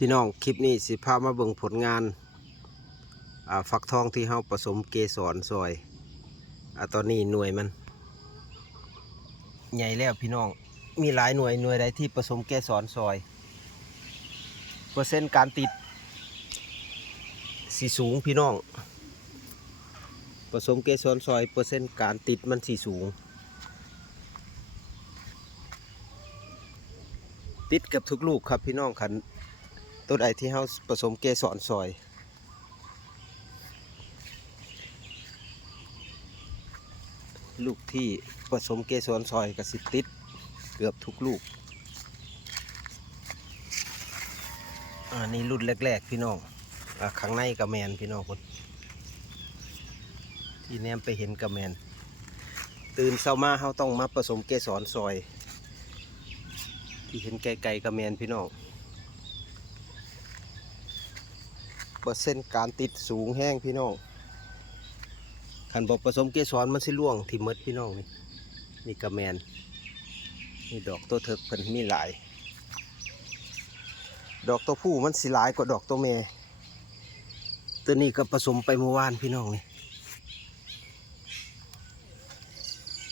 พี่น้องคลิปนี้สิพามาเบิ่งผลงานฟักทองที่เฮาผสมเกสรซอยอตอนนี้หน่วยมัน ใหญ่แล้วพี่น้องมีหลายหน่วยหน่วยใดที่ผสมเกสรซอย เปอร์เซ็นต์การติดสีสูงพี่น้องผสมเกสรซอยเปอร์เซ็นต์การติดมันสีสูง ติดกับทุกลูกครับพี่น้องคัน ต้นไอที่เฮาผสมเกสรซอย ลูกที่ผสมเกสรซอยกับสิติดเกือบทุกลูก อันนี้รุ่นแรก ๆ พี่น้องอ่าข้างในกระแมนพี่น้องคนที่แนมไปเห็นกระแมน ตื่นเช้ามาเฮาต้องมาผสมเกสรซอย ที่เห็นไกลๆกระแมนพี่น้อง เปอร์เซ็นต์การติดสูงแห้งพี่น้องขันบอกผสมเกสรมันสิล่วงที่มดพี่น้องนี่นี่กระแมนนี่ดอกตัวเถิกเพิ่นมีหลาย ดอกตัวผู้มันสิหลายกว่าดอกตัวเมยตัวนี้ก็ผสมไปเมื่อวานพี่น้องนี่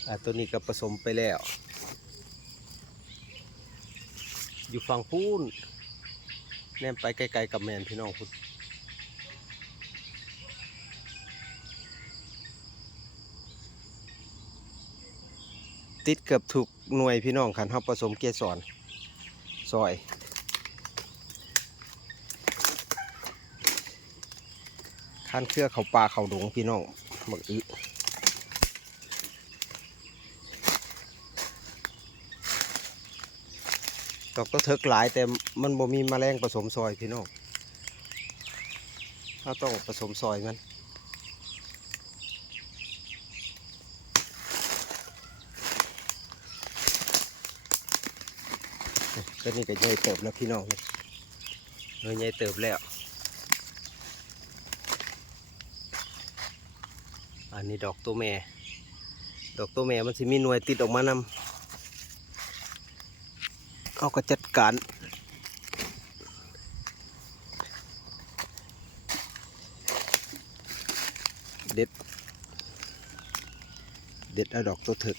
อ่าตัวนี้ก็ผสมไปแล้ว อยู่ฝั่งพูนแนมไปไกลๆกับแมนพี่น้องพุ่น ติดเกือบถูกหน่วยพี่น้องขันเฮาผสมเกสรซอย ขั้นเครือเขาปลาเขาดงพี่น้องบักอึดอกก็เทิกหลายแต่มันบ่มีแมลงผสมซอยพี่น้องเราต้องผสมซอยมัน ก็นี่ก็ใหญ่เติบแล้วพี่น้องเออใหญ่เติบแล้ว อันนี้ดอกตัวแม่ ดอกตัวแม่มันสิมีหน่วยติดออกมานำเขาก็จัดการเด็ด เด็ดเอาดอกตัวถึก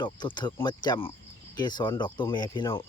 ดอกตัวถึกมาจำเกสรดอกตัวแม่พี่น้อง